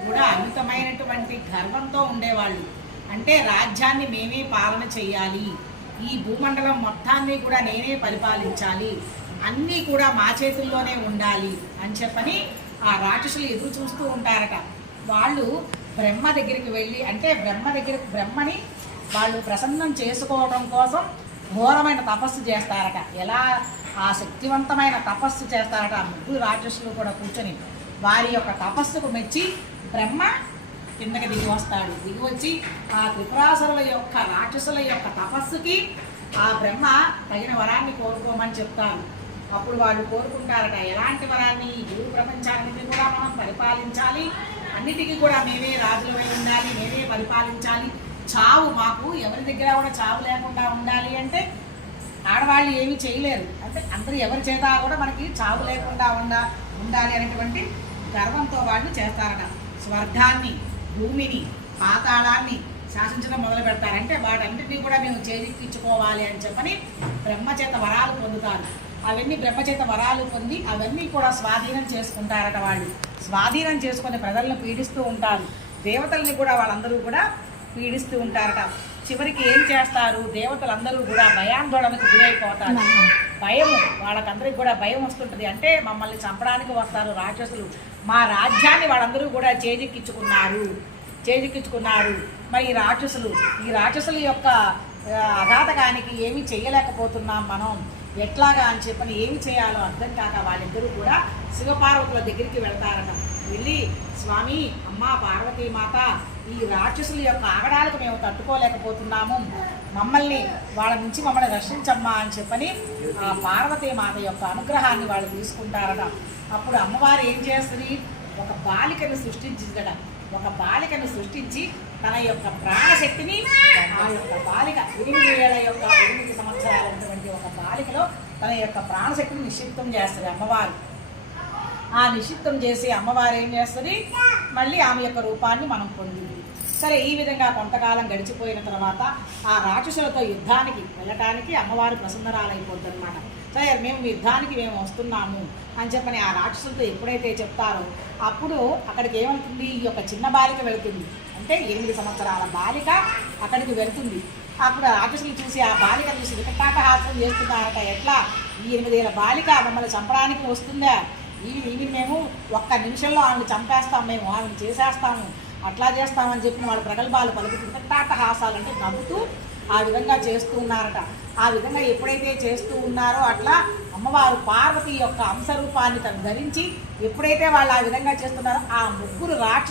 కూడా అమితమైనటువంటి గర్వంతో ఉండేవాళ్ళు. అంటే రాజ్యాన్ని మేమే పాలన చేయాలి, ఈ భూమండలం మొత్తాన్ని కూడా నేనే పరిపాలించాలి, అన్నీ కూడా మా చేతుల్లోనే ఉండాలి అని చెప్పని ఆ రాక్షసులు ఎదురు చూస్తూ ఉంటారట. వాళ్ళు బ్రహ్మ దగ్గరికి వెళ్ళి, అంటే బ్రహ్మని వాళ్ళు ప్రసన్నం చేసుకోవడం కోసం ఘోరమైన తపస్సు చేస్తారట. ఎలా ఆ శక్తివంతమైన తపస్సు చేస్తారట. ఆ ముగ్గురు రాక్షసులు కూడా కూర్చొని వారి యొక్క తపస్సుకు మెచ్చి బ్రహ్మ కిందకి దిగి వస్తాడు. దిగి వచ్చి ఆ త్రిపురాసురుల యొక్క రాక్షసుల యొక్క తపస్సుకి ఆ బ్రహ్మ తగిన వరాన్ని కోరుకోమని చెప్తారు. అప్పుడు వాళ్ళు కోరుకుంటారట, ఎలాంటి వరాన్ని? ఈ భూ ప్రపంచానికి కూడా మనం పరిపాలించాలి, అన్నిటికీ కూడా మేమే రాజులమై ఉండాలి, మేమే పరిపాలించాలి, చావు మాకు ఎవరి దగ్గర కూడా చావు లేకుండా ఉండాలి. అంటే ఆడవాళ్ళు ఏమీ చేయలేరు, అంటే అందరూ ఎవరి చేత కూడా మనకి చావు లేకుండా ఉండాలి అనేటువంటి గర్వంతో వాళ్ళు చేస్తారట. స్వర్గాన్ని, భూమిని, పాతాళాన్ని శాసించడం మొదలు పెడతారంటే వాటన్నిటినీ కూడా మేము చేజిక్కించుకోవాలి అని చెప్పని బ్రహ్మచేత వరాలు పొందుతారు. అవన్నీ బ్రహ్మచేత వరాలు పొంది అవన్నీ కూడా స్వాధీనం చేసుకుంటారట. వాళ్ళు స్వాధీనం చేసుకుని ప్రజలను పీడిస్తూ ఉంటారు. దేవతల్ని కూడా వాళ్ళందరూ కూడా పీడిస్తూ ఉంటారట. చివరికి ఏం చేస్తారు? దేవతలందరూ కూడా భయాందోళనకు గురైపోతారు. భయము, వాళ్ళకందరికి కూడా భయం వస్తుంటుంది. అంటే మమ్మల్ని చంపడానికి వస్తారు రాక్షసులు, మా రాజ్యాన్ని వాళ్ళందరూ కూడా చేజిక్కించుకున్నారు. మరి ఈ రాక్షసుల యొక్క అఘాతకానికి ఏమీ చేయలేకపోతున్నాం మనం, ఎట్లాగా అని చెప్పని ఏమి చేయాలో అర్థం కాక వాళ్ళిద్దరూ కూడా శివపార్వతుల దగ్గరికి వెళ్తారట. వెళ్ళి, స్వామి, అమ్మ పార్వతీమాత, ఈ రాక్షసుల యొక్క ఆగడాలకు మేము తట్టుకోలేకపోతున్నాము, వాళ్ళ నుంచి మమ్మల్ని రక్షించమ్మా అని చెప్పని ఆ పార్వతీమాత యొక్క అనుగ్రహాన్ని వాళ్ళు తీసుకుంటారట. అప్పుడు అమ్మవారు ఏం చేస్తుంది? ఒక బాలికను సృష్టించి తన యొక్క ప్రాణశక్తిని ఆ యొక్క బాలిక 8 సంవత్సరాలైనటువంటి ఒక బాలికలో తన యొక్క ప్రాణశక్తిని నిక్షిప్తం చేస్తుంది అమ్మవారు. ఆ నిషిద్ధం చేసి అమ్మవారు ఏం చేస్తుంది? మళ్ళీ ఆమె యొక్క రూపాన్ని మనం పొందింది. సరే, ఈ విధంగా కొంతకాలం గడిచిపోయిన తర్వాత ఆ రాక్షసులతో యుద్ధానికి వెళ్ళటానికి అమ్మవారు ప్రసన్నరాలైపోద్ది అనమాట. సరే, మేము యుద్ధానికి వస్తున్నాము అని చెప్పని ఆ రాక్షసులతో ఎప్పుడైతే చెప్తారో అప్పుడు అక్కడికి ఏమవుతుంది? ఈ యొక్క చిన్న బాలిక వెళుతుంది. అంటే 8 సంవత్సరాల బాలిక అక్కడికి వెళుతుంది. అప్పుడు రాక్షసులు చూసి ఆ బాలికను చూసి వికటాటహాసం చేస్తున్నారట. ఎట్లా ఈ 8 ఏళ్ల బాలిక మమ్మల్ని చంపడానికి వస్తుందా? ఇవి మేము ఒక్క నిమిషంలో ఆమెను చంపేస్తాం, మేము ఆమెను చేసేస్తాము, అట్లా చేస్తామని చెప్పిన వాళ్ళు ప్రగల్భాలు పలుకుతుంటే టాటహాసాలు అంటే నవ్వుతూ ఆ విధంగా చేస్తూ ఉన్నారట. ఆ విధంగా ఎప్పుడైతే చేస్తూ ఉన్నారో అట్లా అమ్మవారు పార్వతి యొక్క అంశరూపాన్ని తను ధరించి ఎప్పుడైతే వాళ్ళు ఆ విధంగా చేస్తున్నారో ఆ ముగ్గురు రాక్షసు